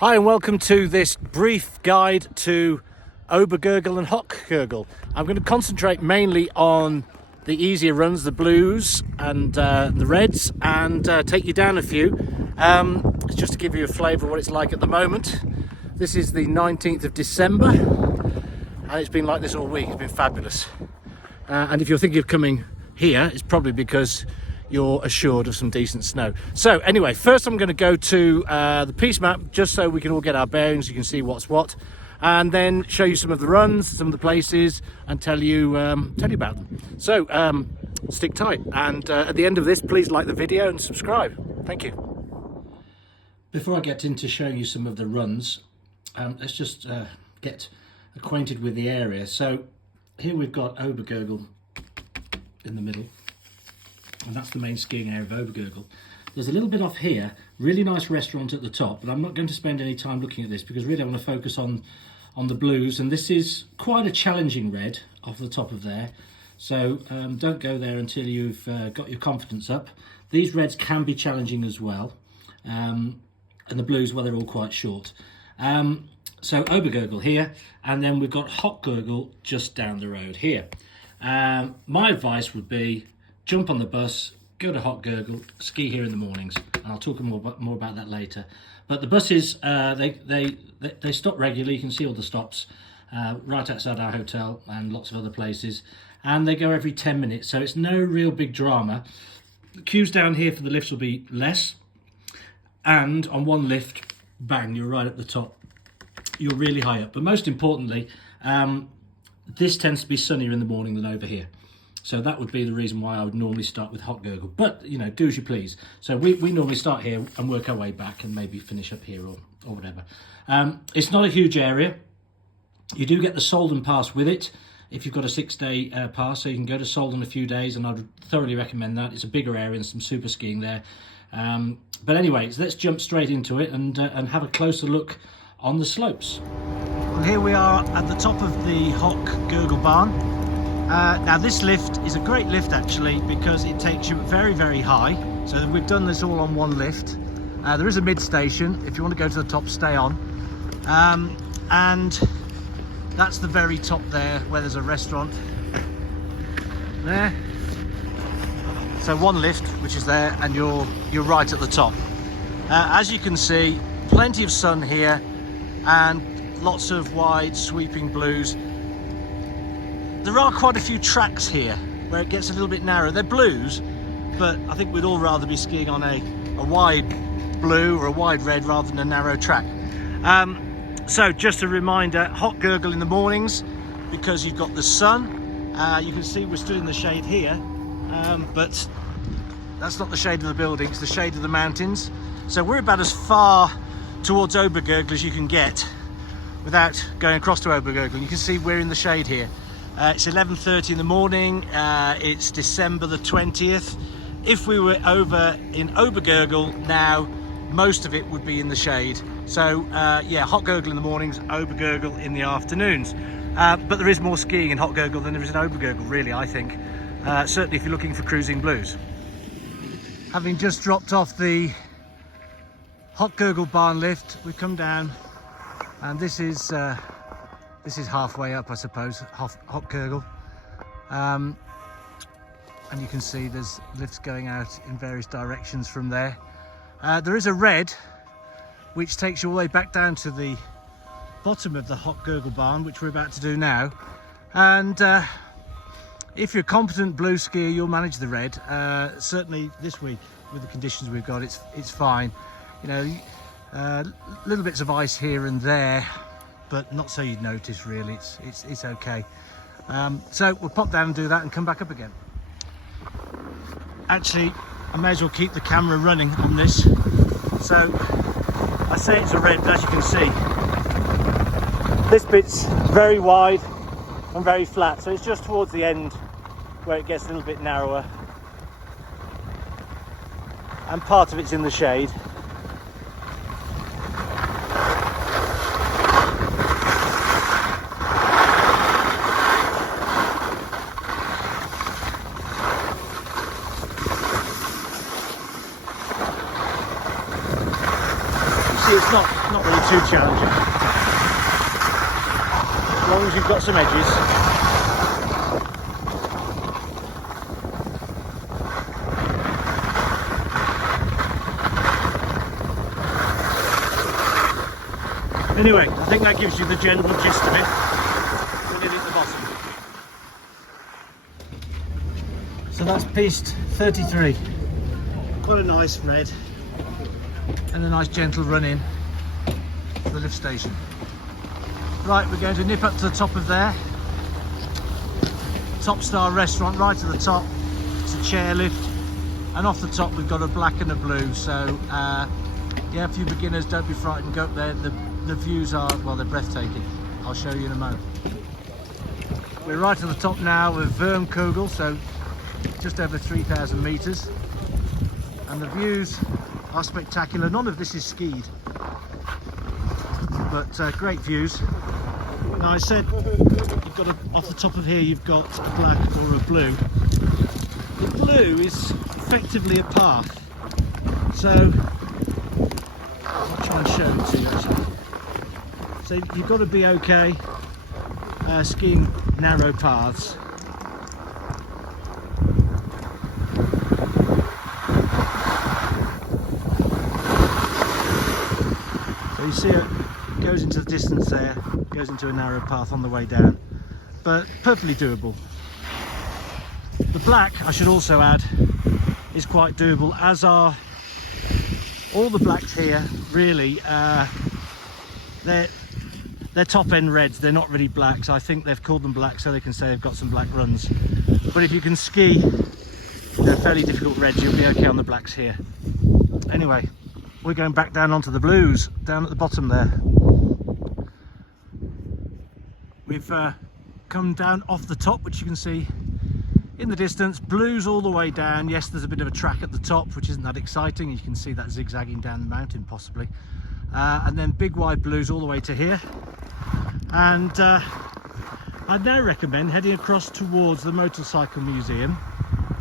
Hi and welcome to this brief guide to Obergurgl and Hochgurgle. I'm going to concentrate mainly on the easier runs, the blues and the reds, and take you down a few. Just to give you a flavour of what it's like at the moment. This is the 19th of December and it's been like this all week. It's been fabulous. And if you're thinking of coming here, it's probably because you're assured of some decent snow. So anyway, first I'm going to go to the piste map just so we can all get our bearings, you can see what's what, and then show you some of the runs, some of the places, and tell you about them. So stick tight, and at the end of this, please like the video and subscribe. Thank you. Before I get into showing you some of the runs, let's just get acquainted with the area. So here we've got Obergurgl in the middle, and that's the main skiing area of Obergurgl. There's a little bit off here, really nice restaurant at the top, but I'm not going to spend any time looking at this because really I want to focus on the blues, and this is quite a challenging red off the top of there. So don't go there until you've got your confidence up. These reds can be challenging as well, and the blues, well, they're all quite short. So Obergurgl here, and then we've got Hochgurgl just down the road here. My advice would be jump on the bus, go to Hochgurgl, ski here in the mornings, and I'll talk more about that later. But the buses, they stop regularly. You can see all the stops right outside our hotel and lots of other places, and they go every 10 minutes, so it's no real big drama. The queues down here for the lifts will be less, and on one lift, bang, you're right at the top. You're really high up. But most importantly, this tends to be sunnier in the morning than over here. So that would be the reason why I would normally start with Hochgurgl. But, you know, do as you please. So we normally start here and work our way back and maybe finish up here or whatever. It's not a huge area. You do get the Solden pass with it if you've got a 6-day pass. So you can go to Solden a few days, and I'd thoroughly recommend that. It's a bigger area and some super skiing there. But anyway, so let's jump straight into it and have a closer look on the slopes. Well, here we are at the top of the Hochgurgl barn. Now this lift is a great lift actually because it takes you very, very high. So we've done this all on one lift. There is a mid station. If you want to go to the top, stay on. And that's the very top there where there's a restaurant there. So one lift, which is there, and you're right at the top. As you can see, plenty of sun here and lots of wide sweeping blues. There are quite a few tracks here where it gets a little bit narrow. They're blues, but I think we'd all rather be skiing on a wide blue or a wide red rather than a narrow track. So just a reminder, Hochgurgl in the mornings because you've got the sun. You can see we're stood in the shade here, but that's not the shade of the building, it's the shade of the mountains. So we're about as far towards Obergurgl as you can get without going across to Obergurgl. You can see we're in the shade here. It's 11:30 in the morning, it's December the 20th. If we were over in Obergurgl now, most of it would be in the shade. So yeah, Hochgurgl in the mornings, Obergurgl in the afternoons. But there is more skiing in Hochgurgl than there is in Obergurgl, really, I think. Certainly if you're looking for cruising blues. Having just dropped off the Hochgurgl barn lift, we've come down, and this is halfway up, I suppose, Hochgurgl. And you can see there's lifts going out in various directions from there. There is a red which takes you all the way back down to the bottom of the Hochgurgl barn, which we're about to do now. And if you're a competent blue skier, you'll manage the red. Certainly this week, with the conditions we've got, it's fine. You know, little bits of ice here and there, but not so you'd notice really. It's okay. So we'll pop down and do that and come back up again. Actually, I may as well keep the camera running on this. So I say it's a red, but as you can see, this bit's very wide and very flat. So it's just towards the end where it gets a little bit narrower, and part of it's in the shade. see it's not really too challenging, as long as you've got some edges. Anyway, I think that gives you the general gist of it. We're nearly at the bottom. So that's piste 33. Quite a nice red and a nice gentle run in to the lift station. Right, we're going to nip up to the top of there. Top star restaurant right at the top. It's a chair lift, and off the top we've got a black and a blue. So yeah, a few beginners, don't be frightened, go up there. The views are, well, they're breathtaking. I'll show you in a moment. We're right at the top now of Obergurgl, so just over 3,000 metres, and the views are spectacular. None of this is skied, but great views. Now, I said you've got off the top of here you've got a black or a blue. The blue is effectively a path, so I'll try and show it to you actually. So you've got to be okay skiing narrow paths. So you see it goes into the distance there, goes into a narrow path on the way down, but perfectly doable. The black, I should also add, is quite doable, as are all the blacks here. Really, they're top end reds, they're not really blacks. I think they've called them black so they can say they've got some black runs. But if you can ski, they're fairly difficult reds, you'll be okay on the blacks here. Anyway, we're going back down onto the blues, down at the bottom there. We've come down off the top, which you can see in the distance. Blues all the way down. Yes, there's a bit of a track at the top, which isn't that exciting. You can see that zigzagging down the mountain possibly. And then big wide blues all the way to here. And I'd now recommend heading across towards the motorcycle museum,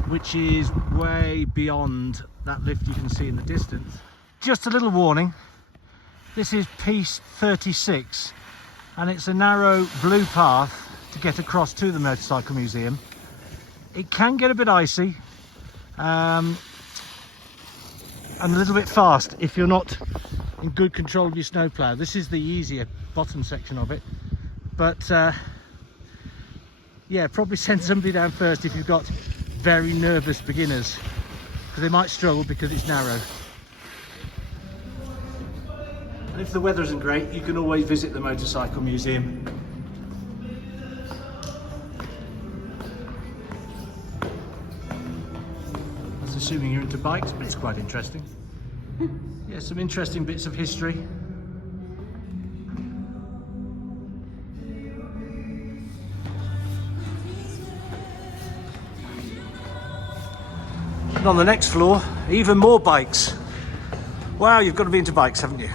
which is way beyond that lift you can see in the distance. Just a little warning, this is piste 36, and it's a narrow blue path to get across to the motorcycle museum. It can get a bit icy and a little bit fast if you're not in good control of your snowplow. This is the easier bottom section of it, but yeah, probably send somebody down first if you've got very nervous beginners, because they might struggle because it's narrow. And if the weather isn't great, you can always visit the motorcycle museum. That's assuming you're into bikes, but it's quite interesting. Yeah, some interesting bits of history. And on the next floor, even more bikes. Wow, you've got to be into bikes, haven't you?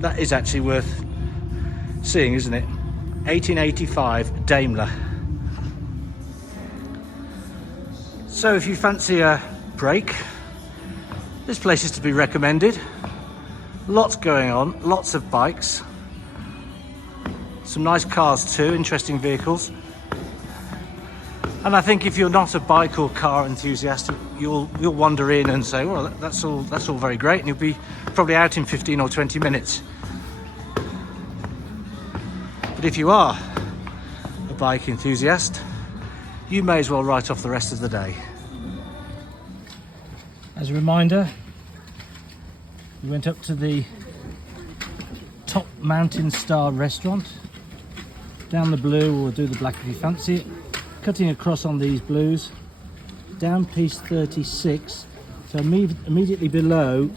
That is actually worth seeing, isn't it? 1885 Daimler. So if you fancy a break, this place is to be recommended. Lots going on, lots of bikes. Some nice cars too, interesting vehicles. And I think if you're not a bike or car enthusiast, you'll wander in and say, well, that's all very great, and you'll be probably out in 15 or 20 minutes. But if you are a bike enthusiast, you may as well write off the rest of the day. As a reminder, we went up to the top Mountain Star restaurant, down the blue, or do the black if you fancy it, cutting across on these blues, down piste 36, so immediately below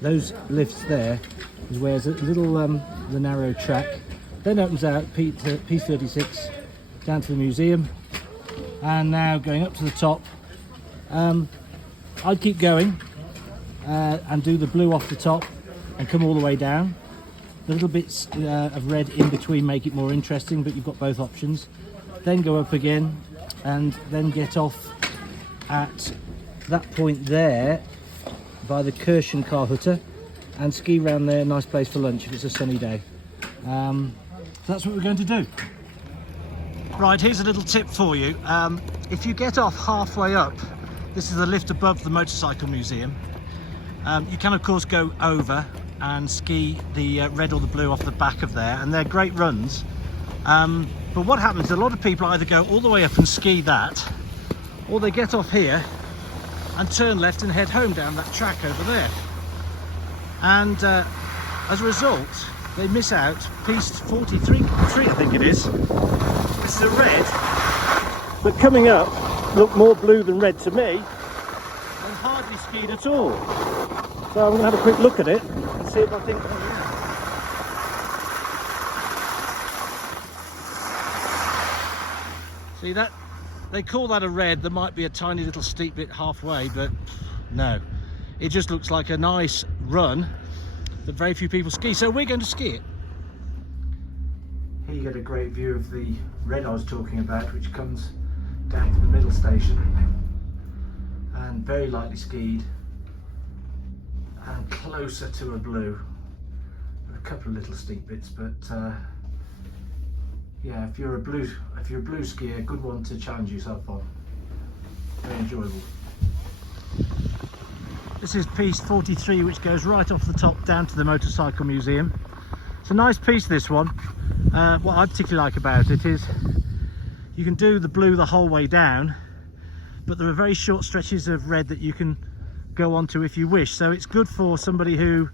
those lifts there is where there's a little the narrow track, then opens out piste 36 down to the museum, and now going up to the top. I'd keep going and do the blue off the top and come all the way down. The little bits of red in between make it more interesting, but you've got both options. Then go up again and then get off at that point there by the Kirchenkarhutte, and ski around there. Nice place for lunch if it's a sunny day. So that's what we're going to do. Right, here's a little tip for you. If you get off halfway up, this is the lift above the Motorcycle Museum. You can of course go over and ski the red or the blue off the back of there, and they're great runs. But what happens, a lot of people either go all the way up and ski that, or they get off here and turn left and head home down that track over there. And as a result, they miss out piste 43, I think it is. This is a red, but coming up looked more blue than red to me, and hardly skied at all. So I'm going to have a quick look at it and see if I think, oh yeah. See that? They call that a red. There might be a tiny little steep bit halfway, but no. It just looks like a nice run that very few people ski. So we're going to ski it. Here you get a great view of the red I was talking about, which comes down to the middle station, and very lightly skied and closer to a blue. A couple of little steep bits, but yeah, if you're a blue skier, good one to challenge yourself on. Very enjoyable. This is piste 43, which goes right off the top down to the Motorcycle Museum. It's a nice piece, this one. What I particularly like about it is you can do the blue the whole way down, but there are very short stretches of red that you can go onto if you wish. So it's good for somebody who,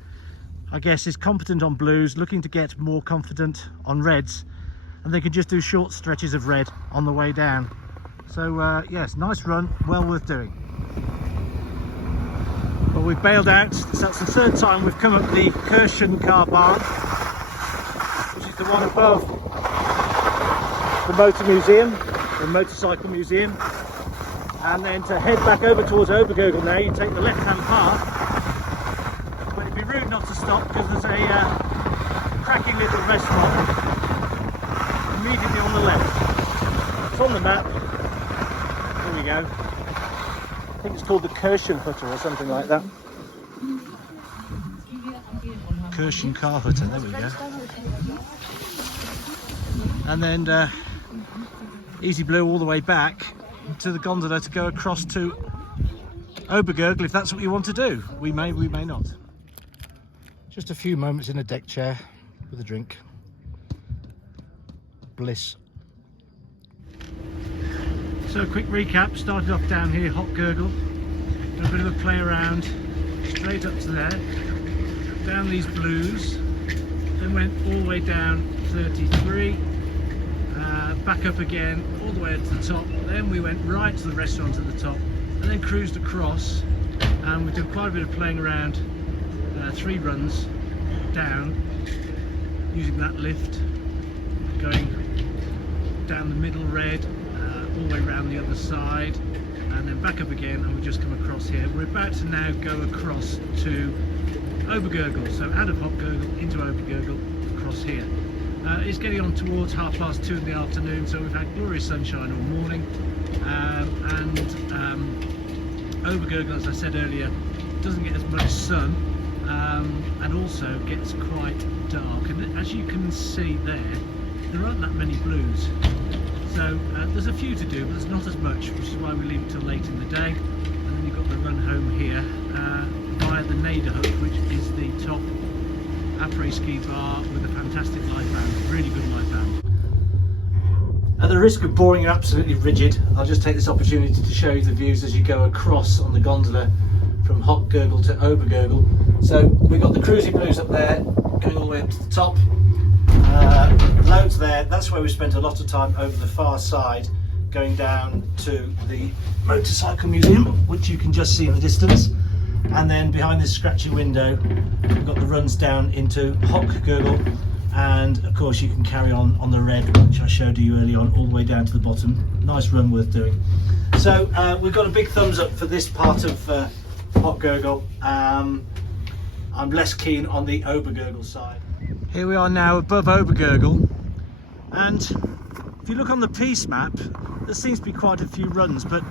I guess, is competent on blues, looking to get more confident on reds, and they can just do short stretches of red on the way down. So yes, nice run, well worth doing. Well, we've bailed out, so that's the third time we've come up the Kirchen car barn, which is the one above the Motor Museum, the Motorcycle Museum. And then to head back over towards Obergurgl now, you take the left-hand path, but it'd be rude not to stop because there's a cracking little restaurant immediately on the left. It's on the map. There we go. I think it's called the Kirchen Hutter or something like that. Kirchen Car Hutter, there we go. And then easy blue all the way back to the gondola to go across to Obergurgl if that's what you want to do. We may not. Just a few moments in a deck chair with a drink. Bliss. So a quick recap, started off down here, Hochgurgl, done a bit of a play around, straight up to there, down these blues, then went all the way down 33, back up again, all the way to the top, then we went right to the restaurant at the top, and then cruised across, and we did quite a bit of playing around, 3 runs down, using that lift, going down the middle red, all the way around the other side, and then back up again, and we just come across here. We're about to now go across to Obergurgl, so out of Hochgurgl into Obergurgl, across here. It's getting on towards 2:30 in the afternoon, so we've had glorious sunshine all morning, and Obergurgl, as I said earlier, doesn't get as much sun, and also gets quite dark, and as you can see there aren't that many blues. So there's a few to do, but there's not as much, which is why we leave it till late in the day. And then you've got the run home here via the Nederhut, which is the top après-ski bar with a fantastic live band, really good live band. At the risk of boring you absolutely rigid, I'll just take this opportunity to show you the views as you go across on the gondola from Hochgurgl to Obergurgl. So we've got the Cruisy Blues up there, going all the way up to the top. Loads there. That's where we spent a lot of time over the far side, going down to the Motorcycle Museum, which you can just see in the distance. And then behind this scratchy window, we've got the runs down into Hochgurgl, and of course you can carry on the red, which I showed you earlier on, all the way down to the bottom. Nice run worth doing. So we've got a big thumbs up for this part of Hochgurgl. I'm less keen on the Obergurgl side. Here we are now above Obergurgl, and if you look on the piste map, there seems to be quite a few runs, but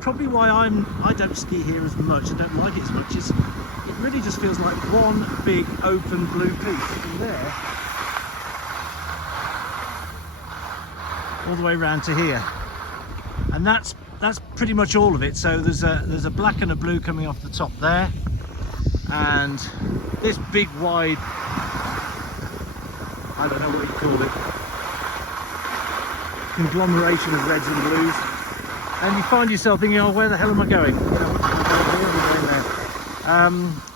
probably why I don't ski here as much, I don't like it as much, is it really just feels like one big open blue piste from there all the way around to here, and that's pretty much all of it. So there's a black and a blue coming off the top there, and this big wide, I don't know what you call it, conglomeration of reds and blues, and you find yourself thinking, oh, where the hell am I going?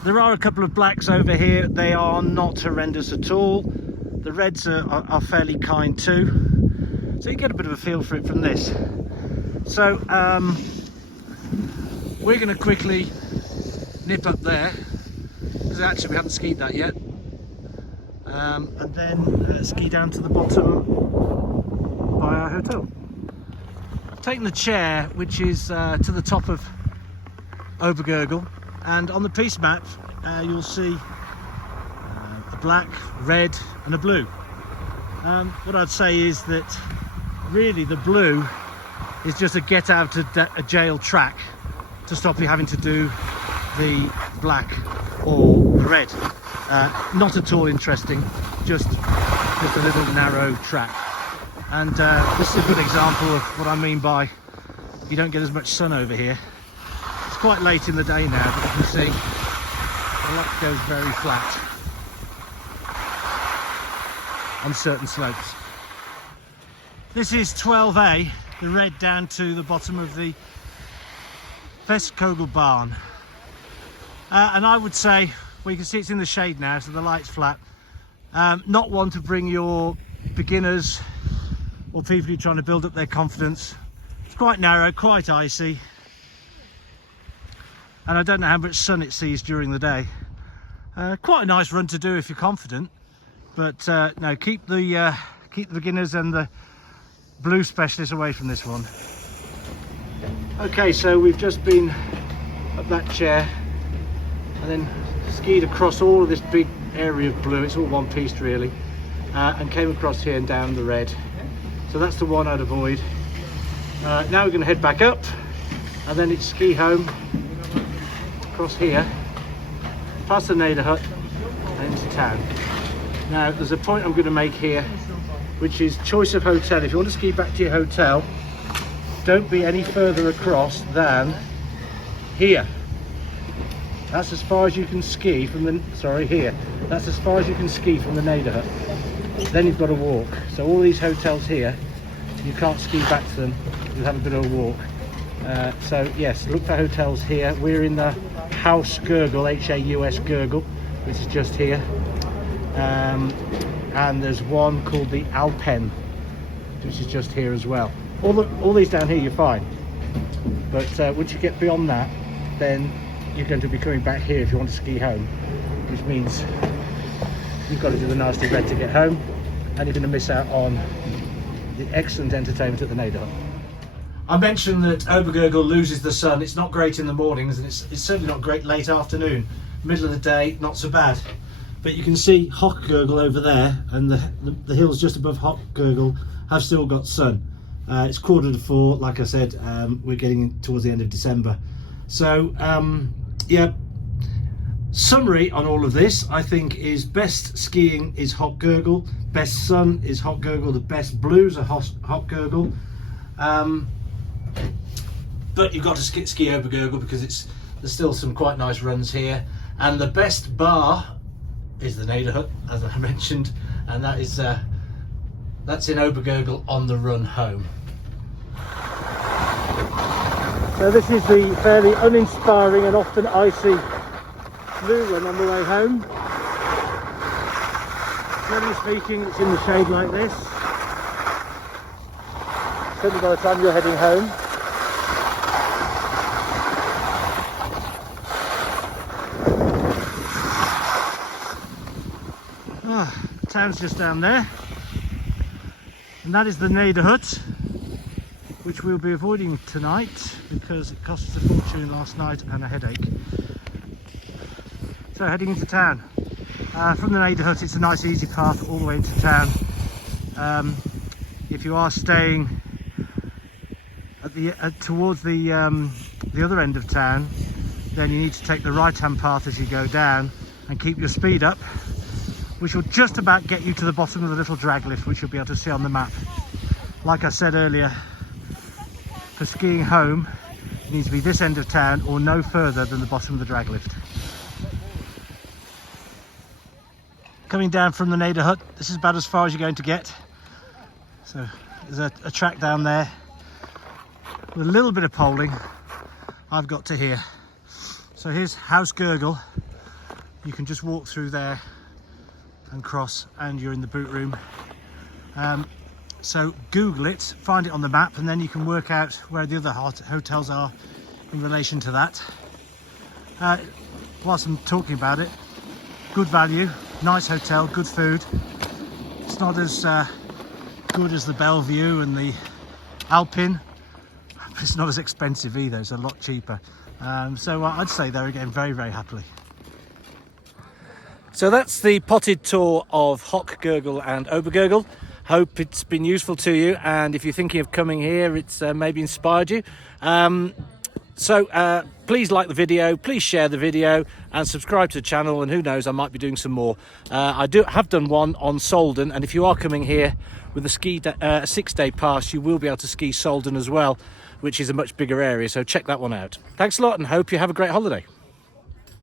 There are a couple of blacks over here. They are not horrendous at all. The reds are fairly kind too, so you get a bit of a feel for it from this. So we're going to quickly nip up there, because actually we haven't skied that yet, and then ski down to the bottom by our hotel. I've taken the chair, which is to the top of Obergurgl, and on the piste map you'll see a black, red and a blue. What I'd say is that really the blue is just a get out of a jail track to stop you having to do the black or the red. Not at all interesting, just a little narrow track. And this is a good example of what I mean by you don't get as much sun over here. It's quite late in the day now, but you can see the luck goes very flat on certain slopes. This is 12A, the red down to the bottom of the Hochgurgl barn. And I would say, well, you can see it's in the shade now, so the light's flat. Not one to bring your beginners or people who are trying to build up their confidence. It's quite narrow, quite icy, and I don't know how much sun it sees during the day. Quite a nice run to do if you're confident, but no, keep the beginners and the blue specialists away from this one. Okay, so we've just been up that chair and then skied across all of this big area of blue. It's all one piste really, and came across here and down the red. So that's the one I'd avoid. Now we're going to head back up, and then it's ski home across here, past the Neder hut and into town. Now there's a point I'm going to make here, which is choice of hotel. If you want to ski back to your hotel, don't be any further across than here. That's as far as you can ski from the, here. That's as far as you can ski from the Neder hut. Then you've got to walk. So all these hotels here, you can't ski back to them. You have a bit of a walk. So yes, look for hotels here. We're in the Hochgurgl, H-A-U-S Gurgle, which is just here. And there's one called the Alpen, which is just here as well. All these down here you're fine, but once you get beyond that, then you're going to be coming back here if you want to ski home, which means you've got to do the nasty red to get home, and you're going to miss out on the excellent entertainment at the Neder hut. I mentioned that Obergurgl loses the sun. It's not great in the mornings, and it's certainly not great late afternoon. Middle of the day, not so bad. But you can see Hochgurgl over there, and the hills just above Hochgurgl have still got sun. It's 3:45, like I said. We're getting towards the end of December. So yeah, summary on all of this, I think, is best skiing is Hochgurgl, best sun is Hochgurgl, the best blues are Hochgurgl. But you've got to ski Obergurgl because there's still some quite nice runs here, and the best bar is the Neder hut, as I mentioned, and that's in Obergurgl on the run home. So this is the fairly uninspiring and often icy blue run on the way home. Generally speaking, it's in the shade like this, certainly by the time you're heading home. The town's just down there, and that is the Neder hut, which we'll be avoiding tonight because it cost us a fortune last night and a headache. So heading into town. From the Neder hut, it's a nice easy path all the way into town. If you are staying at towards the other end of town, then you need to take the right hand path as you go down and keep your speed up, which will just about get you to the bottom of the little drag lift, which you'll be able to see on the map. Like I said earlier, for skiing home, it needs to be this end of town or no further than the bottom of the drag lift. Coming down from the Nader hut, this is about as far as you're going to get. So there's a track down there with a little bit of poling. I've got to here. So here's Hochgurgl. You can just walk through there and cross, and you're in the boot room. So Google it, find it on the map, and then you can work out where the other hotels are in relation to that. Whilst I'm talking about it, good value, nice hotel, good food. It's not as good as the Bellevue and the Alpine, but it's not as expensive either. It's a lot cheaper. So I'd stay there again very, very happily. So that's the potted tour of Hochgurgl and Obergurgl. Hope it's been useful to you, and if you're thinking of coming here, it's maybe inspired you. So please like the video, please share the video, and subscribe to the channel, and who knows, I might be doing some more. I have done one on Solden, and if you are coming here with a 6-day pass, you will be able to ski Solden as well, which is a much bigger area, so check that one out. Thanks a lot, and hope you have a great holiday.